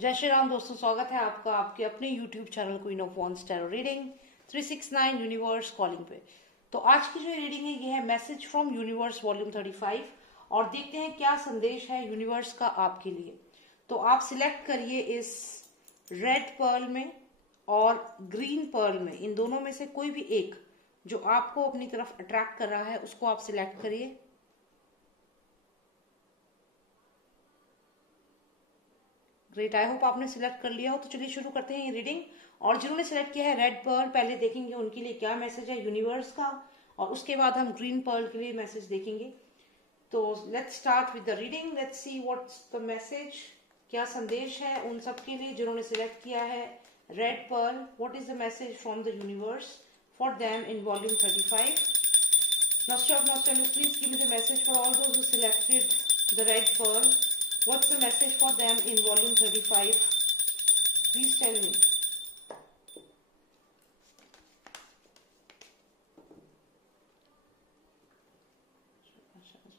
जय श्री राम दोस्तों, स्वागत है आपका आपके अपने YouTube channel queen of wands tarot reading 369 universe calling पे। तो आज की जो रीडिंग है ये है मैसेज फ्रॉम यूनिवर्स वॉल्यूम 35 और देखते हैं क्या संदेश है यूनिवर्स का आपके लिए। तो आप सिलेक्ट करिए इस रेड पर्ल में और ग्रीन पर्ल में, इन दोनों में से कोई भी एक जो आपको अपनी तरफ अट्रैक्ट कर रहा है उसको आप सिलेक्ट करिए। ग्रेट, आई होप आपने सिलेक्ट कर लिया हो। तो चलिए शुरू करते हैं ये रीडिंग। और जिन्होंने सिलेक्ट किया है रेड पर्ल, पहले देखेंगे उनके लिए क्या मैसेज है यूनिवर्स का, और उसके बाद हम ग्रीन पर्ल के लिए मैसेज देखेंगे। तो let's start with the reading. Let's see what's the message, क्या संदेश है उन सब के लिए जिन्होंने सिलेक्ट किया है red pearl. What is the message from the universe for them in volume 35। Master of Master, please give me the message for all those who selected the red pearl. What's the message for them in volume 35? Please tell me.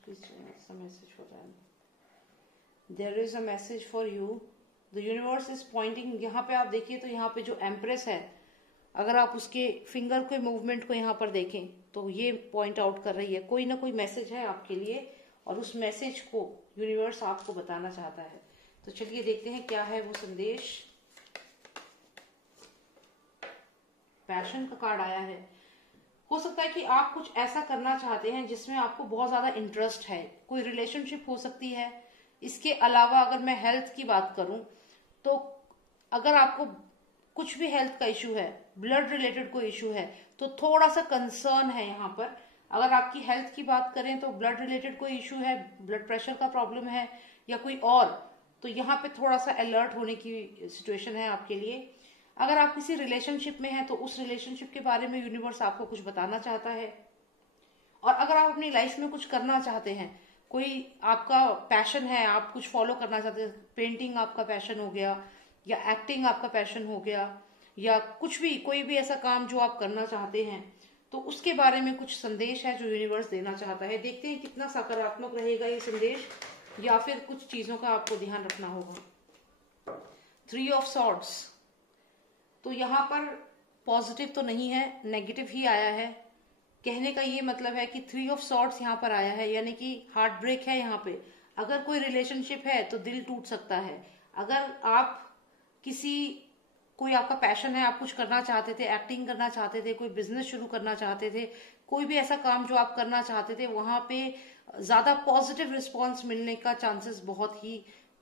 Please tell me some message for them. There is a message for you. The universe is pointing. यहाँ पे आप देखिए तो यहाँ पे जो empress है, अगर आप उसके फिंगर के मूवमेंट को यहाँ पर देखें तो ये पॉइंट आउट कर रही है कोई ना कोई मैसेज है आपके लिए, और उस मैसेज को यूनिवर्स आपको बताना चाहता है। तो चलिए देखते हैं क्या है वो संदेश। पैशन का कार्ड आया है। हो सकता है कि आप कुछ ऐसा करना चाहते हैं जिसमें आपको बहुत ज्यादा इंटरेस्ट है, कोई रिलेशनशिप हो सकती है। इसके अलावा अगर मैं हेल्थ की बात करूं तो अगर आपको कुछ भी हेल्थ का इशू है, ब्लड रिलेटेड कोई इशू है, तो थोड़ा सा कंसर्न है यहाँ पर। अगर आपकी हेल्थ की बात करें तो ब्लड रिलेटेड कोई इशू है, ब्लड प्रेशर का प्रॉब्लम है या कोई और, तो यहाँ पे थोड़ा सा अलर्ट होने की सिचुएशन है आपके लिए। अगर आप किसी रिलेशनशिप में हैं तो उस रिलेशनशिप के बारे में यूनिवर्स आपको कुछ बताना चाहता है। और अगर आप अपनी लाइफ में कुछ करना चाहते हैं, कोई आपका पैशन है, आप कुछ फॉलो करना चाहते हैं, पेंटिंग आपका पैशन हो गया या एक्टिंग आपका पैशन हो गया या कुछ भी, कोई भी ऐसा काम जो आप करना चाहते हैं, तो उसके बारे में कुछ संदेश है जो यूनिवर्स देना चाहता है। देखते हैं कितना सकारात्मक रहेगा ये संदेश, या फिर कुछ चीजों का आपको ध्यान रखना होगा। 3 ऑफ सॉर्ड्स, तो यहाँ पर पॉजिटिव तो नहीं है, नेगेटिव ही आया है। कहने का ये मतलब है कि 3 ऑफ सॉर्ड्स यहाँ पर आया है, यानी कि हार्ट ब्रेक है यहाँ पे। अगर कोई रिलेशनशिप है तो दिल टूट सकता है। अगर आप कोई आपका पैशन है, आप कुछ करना चाहते थे, एक्टिंग करना चाहते थे, कोई बिजनेस शुरू करना चाहते थे, कोई भी ऐसा काम जो आप करना चाहते थे, वहां पे ज्यादा पॉजिटिव रिस्पांस मिलने का चांसेस बहुत ही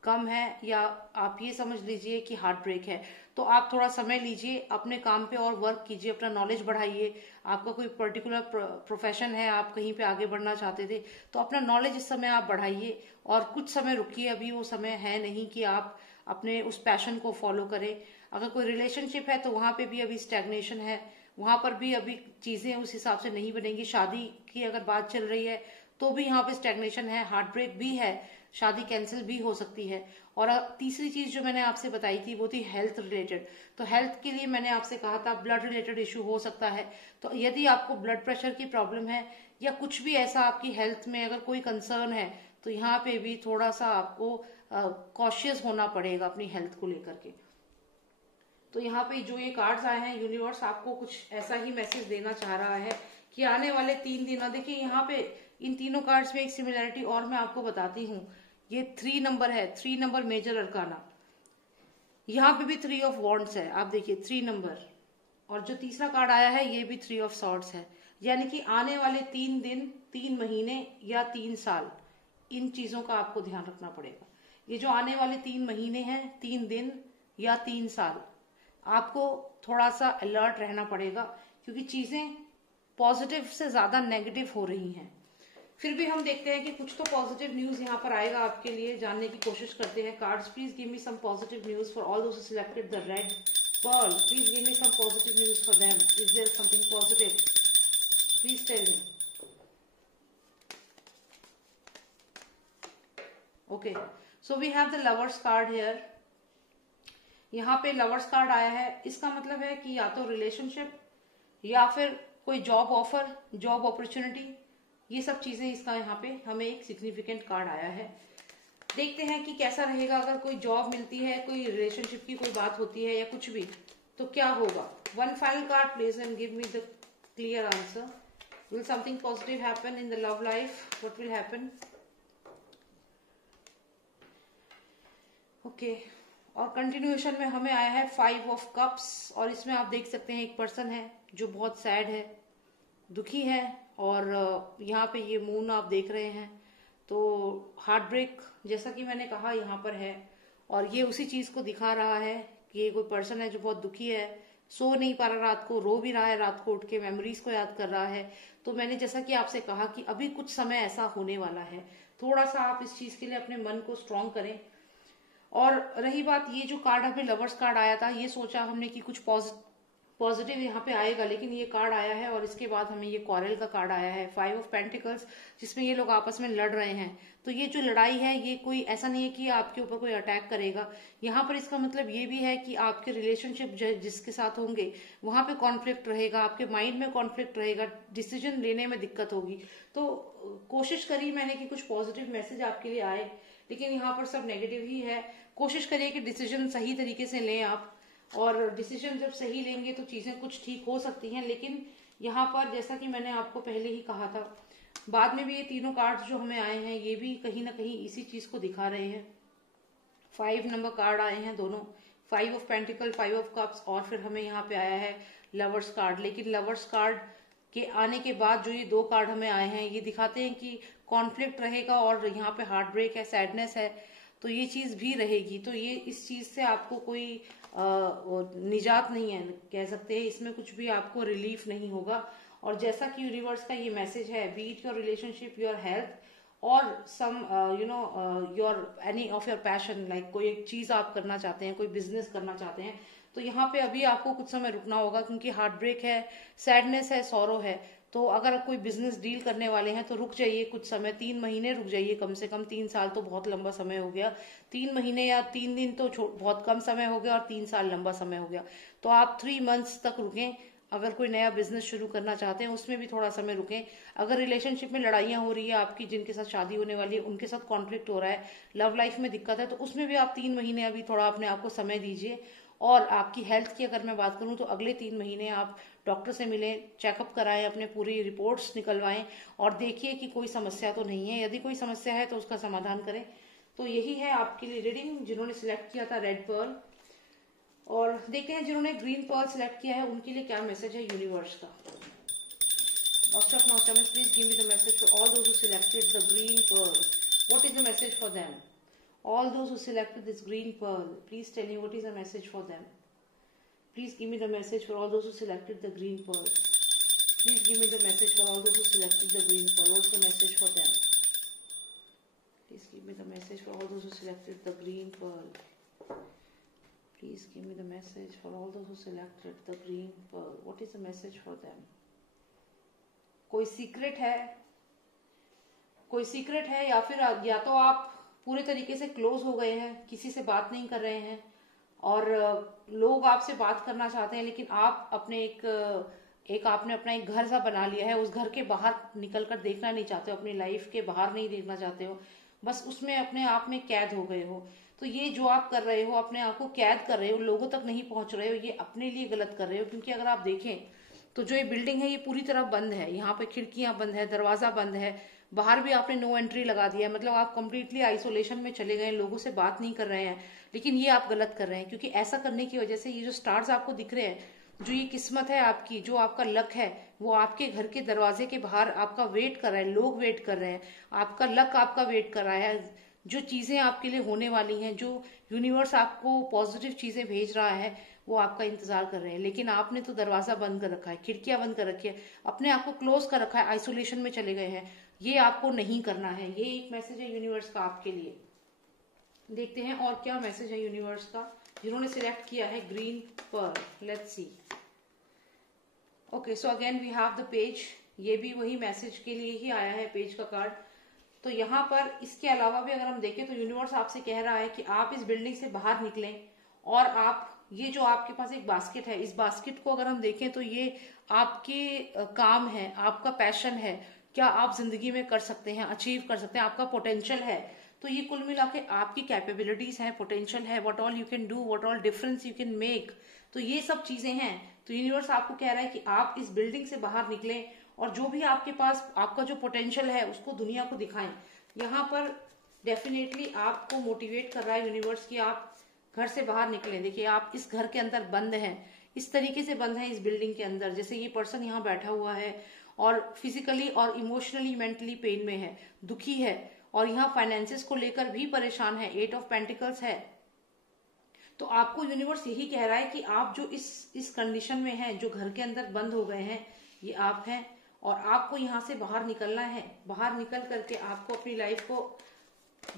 कम है, या आप ये समझ लीजिए कि हार्ट ब्रेक है। तो आप थोड़ा समय लीजिए, अपने काम पे और वर्क कीजिए, अपना नॉलेज बढ़ाइए। आपका कोई पर्टिकुलर प्रोफेशन है, आप कहीं पे आगे बढ़ना चाहते थे, तो अपना नॉलेज इस समय आप बढ़ाइए और कुछ समय रुकिए। अभी वो समय है नहीं कि आप अपने उस पैशन को फॉलो करें। अगर कोई रिलेशनशिप है तो वहां पे भी अभी स्टैग्नेशन है, वहां पर भी अभी चीजें उस हिसाब से नहीं बनेंगी। शादी की अगर बात चल रही है तो भी यहाँ पे स्टैग्नेशन है, हार्ट ब्रेक भी है, शादी कैंसिल भी हो सकती है। और तीसरी चीज जो मैंने आपसे बताई थी वो थी हेल्थ रिलेटेड। तो हेल्थ के लिए मैंने आपसे कहा था ब्लड रिलेटेड इश्यू हो सकता है। तो यदि आपको ब्लड प्रेशर की प्रॉब्लम है या कुछ भी ऐसा आपकी हेल्थ में अगर कोई कंसर्न है, तो यहाँ पे भी थोड़ा सा आपको कॉशियस होना पड़ेगा अपनी हेल्थ को लेकर के। तो यहाँ पे जो ये कार्ड्स आए हैं, यूनिवर्स आपको कुछ ऐसा ही मैसेज देना चाह रहा है कि आने वाले 3 दिन, देखिए यहाँ पे इन तीनों कार्ड्स में एक सिमिलरिटी और मैं आपको बताती हूँ। ये 3 नंबर है, 3 नंबर मेजर अरकाना। यहाँ पे भी 3 ऑफ वॉन्ड्स है, आप देखिए 3 नंबर, और जो तीसरा कार्ड आया है ये भी 3 ऑफ सॉर्ड्स है। यानी कि आने वाले 3 दिन, 3 महीने या 3 साल, इन चीजों का आपको ध्यान रखना पड़ेगा। ये जो आने वाले 3 महीने हैं, 3 दिन या 3 साल, आपको थोड़ा सा अलर्ट रहना पड़ेगा, क्योंकि चीजें पॉजिटिव से ज्यादा नेगेटिव हो रही हैं। फिर भी हम देखते हैं कि कुछ तो पॉजिटिव न्यूज यहाँ पर आएगा आपके लिए, जानने की कोशिश करते हैं। Cards, please give me some positive news for all those who selected the red pearl. Please give me some positive news for them. Is there something positive? Please tell me. Okay, so we have the lovers card here. यहाँ पे lovers card आया है, इसका मतलब है कि या तो रिलेशनशिप या फिर कोई जॉब ऑफर, जॉब अपॉर्चुनिटी, ये सब चीजें इसका यहाँ पे हमें एक सिग्निफिकेंट कार्ड आया है। देखते हैं कि कैसा रहेगा। अगर कोई जॉब मिलती है, कोई रिलेशनशिप की कोई बात होती है या कुछ भी, तो क्या होगा। One final card please and give me the clear answer. Will something positive happen in the love life? What will happen? Okay, और कंटिन्यूएशन में हमें आया है 5 ऑफ कप्स, और इसमें आप देख सकते हैं एक पर्सन है जो बहुत सैड है, दुखी है, और यहाँ पे ये मून आप देख रहे हैं। तो हार्ट ब्रेक जैसा कि मैंने कहा यहाँ पर है, और ये उसी चीज को दिखा रहा है कि ये कोई पर्सन है जो बहुत दुखी है, सो नहीं पा रहा, रात को रो भी रहा है, रात को उठ के मेमोरीज को याद कर रहा है। तो मैंने जैसा कि आपसे कहा कि अभी कुछ समय ऐसा होने वाला है, थोड़ा सा आप इस चीज के लिए अपने मन को स्ट्रांग करें। और रही बात, ये जो कार्ड हमें लवर्स कार्ड आया था, ये सोचा हमने कि कुछ पॉजिटिव यहाँ पे आएगा, लेकिन ये कार्ड आया है और इसके बाद हमें ये क्वारल का कार्ड आया है, 5 ऑफ पेंटिकल्स, जिसमें ये लोग आपस में लड़ रहे हैं। तो ये जो लड़ाई है, ये कोई ऐसा नहीं है कि आपके ऊपर कोई अटैक करेगा। यहाँ पर इसका मतलब ये भी है कि आपके रिलेशनशिप जिसके साथ होंगे वहां पे कॉन्फ्लिक्ट रहेगा, आपके माइंड में कॉन्फ्लिक्ट रहेगा, डिसीजन लेने में दिक्कत होगी। तो कोशिश करी मैंने कि कुछ पॉजिटिव मैसेज आपके लिए आए, लेकिन यहाँ पर सब नेगेटिव ही है। कोशिश करिए कि डिसीजन सही तरीके से लें आप, और डिसीजन जब सही लेंगे तो चीजें कुछ ठीक हो सकती हैं। लेकिन यहाँ पर जैसा कि मैंने आपको पहले ही कहा था, बाद में भी ये तीनों कार्ड्स जो हमें आए हैं, ये भी कहीं ना कहीं इसी चीज को दिखा रहे हैं। 5 नंबर कार्ड आए हैं दोनों, 5 ऑफ पेंटिकल, 5 ऑफ कप्स, और फिर हमें यहाँ पे आया है लवर्स कार्ड। लेकिन लवर्स कार्ड के आने के बाद जो ये 2 कार्ड हमें आए हैं, ये दिखाते हैं कि कॉन्फ्लिक्ट रहेगा, और यहाँ पे हार्ट ब्रेक है, सैडनेस है, तो ये चीज भी रहेगी। तो ये इस चीज से आपको कोई निजात नहीं है, कह सकते हैं, इसमें कुछ भी आपको रिलीफ नहीं होगा। और जैसा कि यूनिवर्स का ये मैसेज है, be it your relationship, your health, और some your any of your passion, like कोई एक चीज आप करना चाहते हैं, कोई बिजनेस करना चाहते हैं, तो यहाँ पे अभी आपको कुछ समय रुकना होगा, क्योंकि हार्ट ब्रेक है, सैडनेस है, सौरो है। तो अगर कोई बिजनेस डील करने वाले हैं तो रुक जाइए कुछ समय, 3 महीने रुक जाइए कम से कम। 3 साल तो बहुत लंबा समय हो गया, 3 महीने या 3 दिन तो बहुत कम समय हो गया, और 3 साल लंबा समय हो गया। तो आप 3 मंथ्स तक रुकें। अगर कोई नया बिजनेस शुरू करना चाहते हैं उसमें भी थोड़ा समय रुकें। अगर रिलेशनशिप में लड़ाइयां हो रही है आपकी, जिनके साथ शादी होने वाली है उनके साथ कॉन्फ्लिक्ट हो रहा है, लव लाइफ में दिक्कत है, तो उसमें भी आप 3 महीने अभी थोड़ा अपने आप को समय दीजिए। और आपकी हेल्थ की अगर मैं बात करूं तो अगले 3 महीने आप डॉक्टर से मिलें, चेकअप कराएं, अपने पूरी रिपोर्ट्स निकलवाएं, और देखिए कि कोई समस्या तो नहीं है। यदि कोई समस्या है तो उसका समाधान करें। तो यही है आपके लिए रीडिंग, जिन्होंने सिलेक्ट किया था रेड पर्ल। और देखते हैं जिन्होंने ग्रीन पर्ल सिलेक्ट किया है उनके लिए क्या मैसेज है यूनिवर्स का। Doctor of nostalgia, please give me the message for all those who selected the green pearl. What is the message for them? All those who selected this green pearl, please tell me what is the message for them. Please give me the message for all those who selected the green pearl. Please give me the message for all those who selected the green pearl. What's the message for them? Please give me the message for all those who selected the green pearl. Please give me the message for all those who selected the green pearl. What is the message for them? कोई secret है, कोई secret है, या फिर या तो आप पूरे तरीके से क्लोज हो गए हैं, किसी से बात नहीं कर रहे हैं, और लोग आपसे बात करना चाहते हैं, लेकिन आप अपने आपने अपना एक घर सा बना लिया है, उस घर के बाहर निकलकर देखना नहीं चाहते हो, अपनी लाइफ के बाहर नहीं देखना चाहते हो, बस उसमें अपने आप में कैद हो गए हो। तो ये जो आप कर रहे हो, अपने आप को कैद कर रहे हो, लोगों तक नहीं पहुंच रहे हो, ये अपने लिए गलत कर रहे हो। क्योंकि अगर आप देखें तो जो ये बिल्डिंग है ये पूरी तरह बंद है, यहाँ पे खिड़कियां बंद है, दरवाजा बंद है, बाहर भी आपने नो एंट्री लगा दिया है, मतलब आप कंप्लीटली आइसोलेशन में चले गए, लोगों से बात नहीं कर रहे हैं। लेकिन ये आप गलत कर रहे हैं, क्योंकि ऐसा करने की वजह से ये जो स्टार्स आपको दिख रहे हैं, जो ये किस्मत है आपकी, जो आपका लक है, वो आपके घर के दरवाजे के बाहर आपका वेट कर रहा है, लोग वेट कर रहे हैं, आपका लक आपका वेट कर रहा है। जो चीजें आपके लिए होने वाली हैं, जो यूनिवर्स आपको पॉजिटिव चीजें भेज रहा है, वो आपका इंतजार कर रहे हैं। लेकिन आपने तो दरवाजा बंद कर रखा है, खिड़कियां बंद कर रखी है, अपने आप को क्लोज कर रखा है, आइसोलेशन में चले गए हैं। ये आपको नहीं करना है। ये एक मैसेज है यूनिवर्स का आपके लिए। देखते हैं और क्या मैसेज है यूनिवर्स का, जिन्होंने सिलेक्ट किया है green pearl. Let's see. Okay, so again we have the page. ये भी वही मैसेज के लिए ही आया है, पेज का कार्ड। तो यहाँ पर इसके अलावा भी अगर हम देखें तो यूनिवर्स आपसे कह रहा है कि आप इस बिल्डिंग से बाहर निकलें, और आप ये जो आपके पास एक बास्केट है, इस बास्केट को अगर हम देखें तो ये आपके काम है, आपका पैशन है, क्या आप जिंदगी में कर सकते हैं, अचीव कर सकते हैं, आपका पोटेंशियल है। तो ये कुल मिला के आपकी कैपेबिलिटीज हैं, पोटेंशियल है, what all you can do, what all difference you can make, तो ये सब चीजें हैं। तो यूनिवर्स आपको कह रहा है कि आप इस बिल्डिंग से बाहर निकलें और जो भी आपके पास आपका जो पोटेंशियल है उसको दुनिया को दिखाएं। यहाँ पर डेफिनेटली आपको मोटिवेट कर रहा है यूनिवर्स कि आप घर से बाहर निकलें। देखिए आप इस घर के अंदर बंद हैं, इस तरीके से बंद हैं इस बिल्डिंग के अंदर, जैसे ये पर्सन यहाँ बैठा हुआ है और फिजिकली और इमोशनली मेंटली पेन में है, दुखी है और यहाँ फाइनेंसेस को लेकर भी परेशान है, 8 ऑफ पेंटिकल्स है। तो आपको यूनिवर्स यही कह रहा है कि आप जो इस कंडीशन में हैं, जो घर के अंदर बंद हो गए हैं, ये आप हैं और आपको यहाँ से बाहर निकलना है। बाहर निकल करके आपको अपनी लाइफ को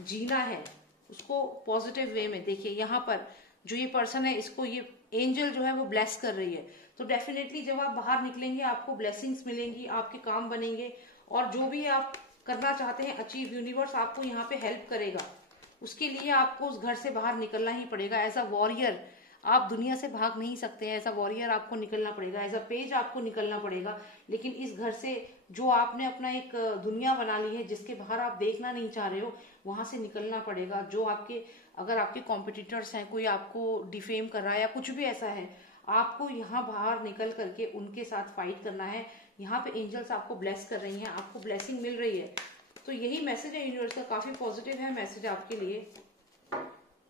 जीना है, उसको पॉजिटिव वे में। देखिए यहाँ पर जो ये पर्सन है, इसको ये एंजल जो है वो ब्लेस कर रही है। तो डेफिनेटली जब आप बाहर निकलेंगे आपको ब्लेसिंग्स मिलेंगी, आपके काम बनेंगे और जो भी आप करना चाहते हैं अचीव, यूनिवर्स आपको यहाँ पे हेल्प करेगा। उसके लिए आपको उस घर से बाहर निकलना ही पड़ेगा। एज अ वॉरियर आप दुनिया से भाग नहीं सकते हैं, एज अ वॉरियर आपको निकलना पड़ेगा, एज अ पेज आपको निकलना पड़ेगा। लेकिन इस घर से जो आपने अपना एक दुनिया बना ली है जिसके बाहर आप देखना नहीं चाह रहे हो, वहां से निकलना पड़ेगा। जो आपके अगर आपके कॉम्पिटिटर्स हैं, कोई आपको डिफेम कर रहा है या कुछ भी ऐसा है, आपको यहाँ बाहर निकल करके उनके साथ फाइट करना है। यहाँ पे एंजल्स आपको ब्लेस कर रही हैं, आपको ब्लेसिंग मिल रही है। तो यही मैसेज है यूनिवर्स का, काफी पॉजिटिव है मैसेज आपके लिए।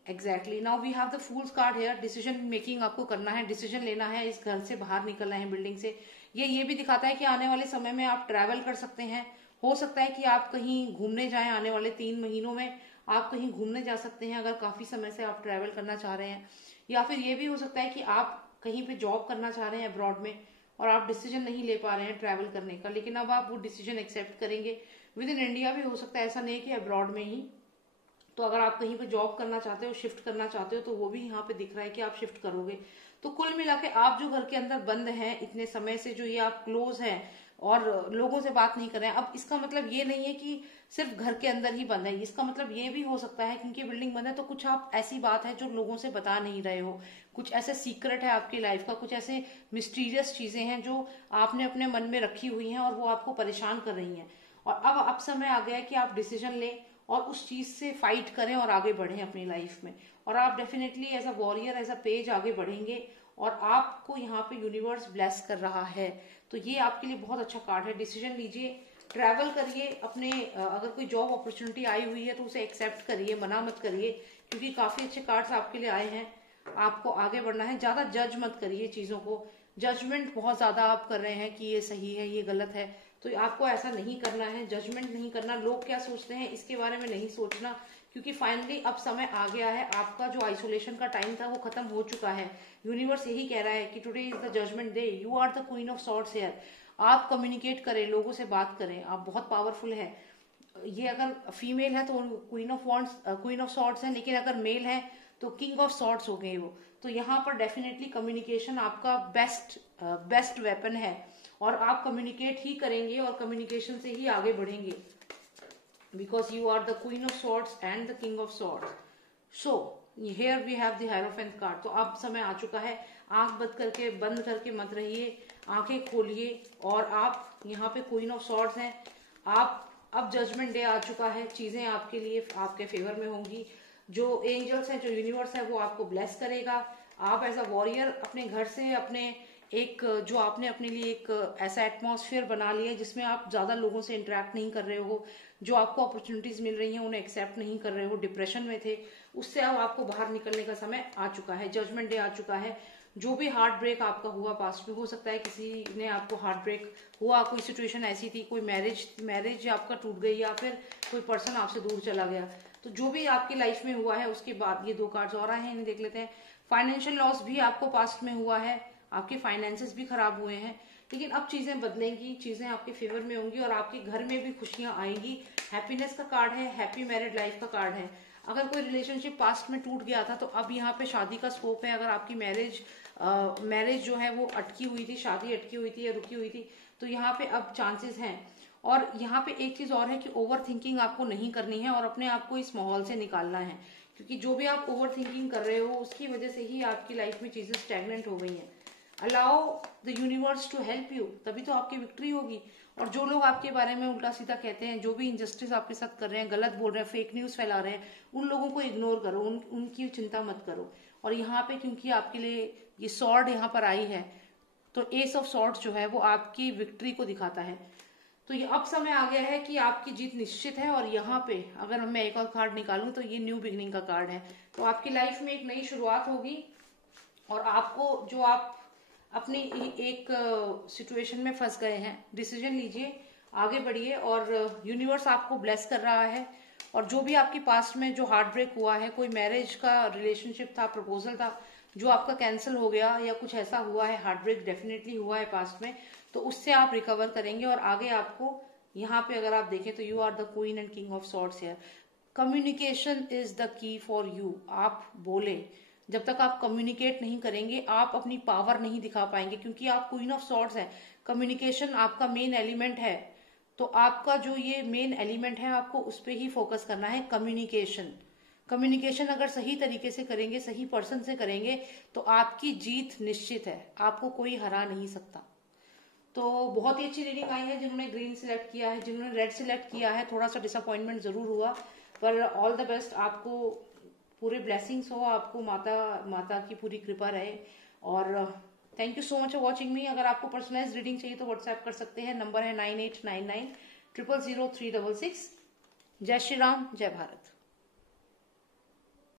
Exactly now we have the fools card here. Decision making आपको करना है, डिसीजन लेना है, इस घर से बाहर निकलना है, बिल्डिंग से। ये भी दिखाता है कि आने वाले समय में आप ट्रैवल कर सकते हैं। हो सकता है कि आप कहीं घूमने जाएं, आने वाले 3 महीनों में आप कहीं घूमने जा सकते हैं अगर काफी समय से आप ट्रैवल करना चाह रहे हैं। या फिर ये भी हो सकता है कि आप कहीं पे जॉब करना चाह रहे हैं अब्रॉड में और आप डिसीजन नहीं ले पा रहे हैं ट्रैवल करने का, लेकिन अब आप वो डिसीजन एक्सेप्ट करेंगे। विद इन इंडिया भी हो सकता है, ऐसा नहीं कि अब्रॉड में ही। तो अगर आप कहीं पे जॉब करना चाहते हो, शिफ्ट करना चाहते हो, तो वो भी यहाँ पे दिख रहा है कि आप शिफ्ट करोगे। तो कुल मिला के आप जो घर के अंदर बंद हैं इतने समय से, जो ये आप क्लोज हैं और लोगों से बात नहीं कर रहे हैं, अब इसका मतलब ये नहीं है कि सिर्फ घर के अंदर ही बंद है। इसका मतलब ये भी हो सकता है क्योंकि बिल्डिंग बंद है तो कुछ आप ऐसी बात है जो लोगों से बता नहीं रहे हो, कुछ ऐसे सीक्रेट है आपकी लाइफ का, कुछ ऐसे मिस्टीरियस चीजें हैं जो आपने अपने मन में रखी हुई हैं और वो आपको परेशान कर रही हैं। और अब समय आ गया है कि आप डिसीजन लें और उस चीज से फाइट करें और आगे बढ़ें अपनी लाइफ में। और आप definitely as a warrior, as a page आगे बढ़ेंगे और आपको यहाँ पे यूनिवर्स ब्लेस कर रहा है। तो ये आपके लिए बहुत अच्छा कार्ड है। डिसीजन लीजिए, ट्रैवल करिए, अपने अगर कोई जॉब अपॉर्चुनिटी आई हुई है तो उसे एक्सेप्ट करिए, मना मत करिए, क्योंकि काफी अच्छे कार्ड्स आपके लिए आए हैं। आपको आगे बढ़ना है, ज्यादा जज मत करिए चीजों को। जजमेंट बहुत ज्यादा आप कर रहे हैं कि ये सही है, ये गलत है, तो आपको ऐसा नहीं करना है, जजमेंट नहीं करना। लोग क्या सोचते हैं इसके बारे में नहीं सोचना, क्योंकि फाइनली अब समय आ गया है। आपका जो आइसोलेशन का टाइम था वो खत्म हो चुका है। यूनिवर्स यही कह रहा है कि today is the judgement day, you are the queen of swords here. आप कम्युनिकेट करें, लोगों से बात करें, आप बहुत पावरफुल है। ये अगर फीमेल है तो क्वीन ऑफ सॉर्ड्स है, लेकिन अगर मेल है तो किंग ऑफ सॉर्ड्स हो गए वो। तो यहाँ पर डेफिनेटली कम्युनिकेशन आपका बेस्ट वेपन है और आप कम्युनिकेट ही करेंगे और कम्युनिकेशन से ही आगे बढ़ेंगे, because you are the queen of swords and the king of swords. So here we have the hierophant card. तो अब समय आ चुका है, आंख बंद करके मत रहिए, आंखें खोलिए और आप यहाँ पे क्वीन ऑफ सॉर्ड्स हैं। आप अब जजमेंट डे आ चुका है, चीजें आपके लिए आपके फेवर में होंगी। जो एंजल्स हैं, जो यूनिवर्स है, वो आपको ब्लेस करेगा। आप एज अ वॉरियर अपने घर से अपने जो आपने अपने लिए एक ऐसा एटमॉस्फेयर बना लिया है जिसमें आप ज्यादा लोगों से इंटरेक्ट नहीं कर रहे हो, जो आपको अपॉर्चुनिटीज मिल रही हैं उन्हें एक्सेप्ट नहीं कर रहे हो, डिप्रेशन में थे, उससे अब आपको बाहर निकलने का समय आ चुका है, जजमेंट डे आ चुका है। जो भी हार्ट ब्रेक आपका हुआ पास्ट में, हो सकता है किसी ने आपको हार्ट ब्रेक हुआ, कोई सिचुएशन ऐसी थी, कोई मैरिज आपका टूट गई या फिर कोई पर्सन आपसे दूर चला गया, तो जो भी आपकी लाइफ में हुआ है उसके बाद ये 2 कार्ड्स और आए हैं, इन्हें देख लेते हैं। फाइनेंशियल लॉस भी आपको पास्ट में हुआ है, आपके फाइनेंसेस भी खराब हुए हैं, लेकिन अब चीजें बदलेंगी, चीजें आपके फेवर में होंगी और आपके घर में भी खुशियां आएंगी। हैप्पीनेस का कार्ड है, हैप्पी मैरिड लाइफ का कार्ड है। अगर कोई रिलेशनशिप पास्ट में टूट गया था तो अब यहाँ पे शादी का स्कोप है। अगर आपकी मैरिज जो है वो अटकी हुई थी, शादी अटकी हुई थी या रुकी हुई थी, तो यहाँ पे अब चांसेस हैं। और यहाँ पे एक चीज और है कि ओवर थिंकिंग आपको नहीं करनी है और अपने आप को इस माहौल से निकालना है, क्योंकि जो भी आप ओवर थिंकिंग कर रहे हो उसकी वजह से ही आपकी लाइफ में चीजें स्टैग्नेंट हो गई हैं। Allow the universe to help you, तभी तो आपकी विक्ट्री होगी। और जो लोग आपके बारे में उल्टा सीधा कहते हैं, जो भी इनजस्टिस आपके साथ कर रहे हैं, गलत बोल रहे हैं, फेक न्यूज फैला रहे हैं, उन लोगों को इग्नोर करो, उनकी चिंता मत करो। और यहाँ पे क्योंकि आपके लिए ये सॉर्ड यहाँ पर आई है, तो एस ऑफ सॉर्ड जो है वो आपकी विक्ट्री को दिखाता है। तो ये अब समय आ गया है कि आपकी जीत निश्चित है। और यहाँ पे अगर मैं एक और कार्ड निकालूं तो ये न्यू बिगिनिंग का कार्ड है। तो आपकी लाइफ में एक नई शुरुआत होगी और आपको जो आप अपनी एक सिचुएशन में फंस गए हैं, डिसीजन लीजिए, आगे बढ़िए और यूनिवर्स आपको ब्लेस कर रहा है। और जो भी आपकी पास्ट में जो हार्ट ब्रेक हुआ है, कोई मैरिज का रिलेशनशिप था, प्रपोजल था जो आपका कैंसिल हो गया या कुछ ऐसा हुआ है, हार्ट ब्रेक डेफिनेटली हुआ है पास्ट में, तो उससे आप रिकवर करेंगे। और आगे आपको यहाँ पे अगर आप देखें तो you are the queen and king of swords here. Communication is the key for you. आप बोले, जब तक आप कम्युनिकेट नहीं करेंगे आप अपनी पावर नहीं दिखा पाएंगे, क्योंकि आप क्वीन ऑफ सॉर्ड्स है। कम्युनिकेशन आपका मेन एलिमेंट है, तो आपका जो ये मेन एलिमेंट है आपको उस पर ही फोकस करना है, कम्युनिकेशन। कम्युनिकेशन अगर सही तरीके से करेंगे, सही पर्सन से करेंगे, तो आपकी जीत निश्चित है, आपको कोई हरा नहीं सकता। तो बहुत ही अच्छी रीडिंग आई है। जिन्होंने ग्रीन सिलेक्ट किया है, जिन्होंने रेड सिलेक्ट किया है, थोड़ा सा डिसअपॉइंटमेंट जरूर हुआ, पर ऑल द बेस्ट, आपको पूरे ब्लेसिंग्स हो, आपको माता की पूरी कृपा रहे। और thank you so much for watching मी। अगर आपको पर्सनलाइज रीडिंग चाहिए तो व्हाट्सएप कर सकते हैं, नंबर है 9899000366। जय श्री राम, जय भारत।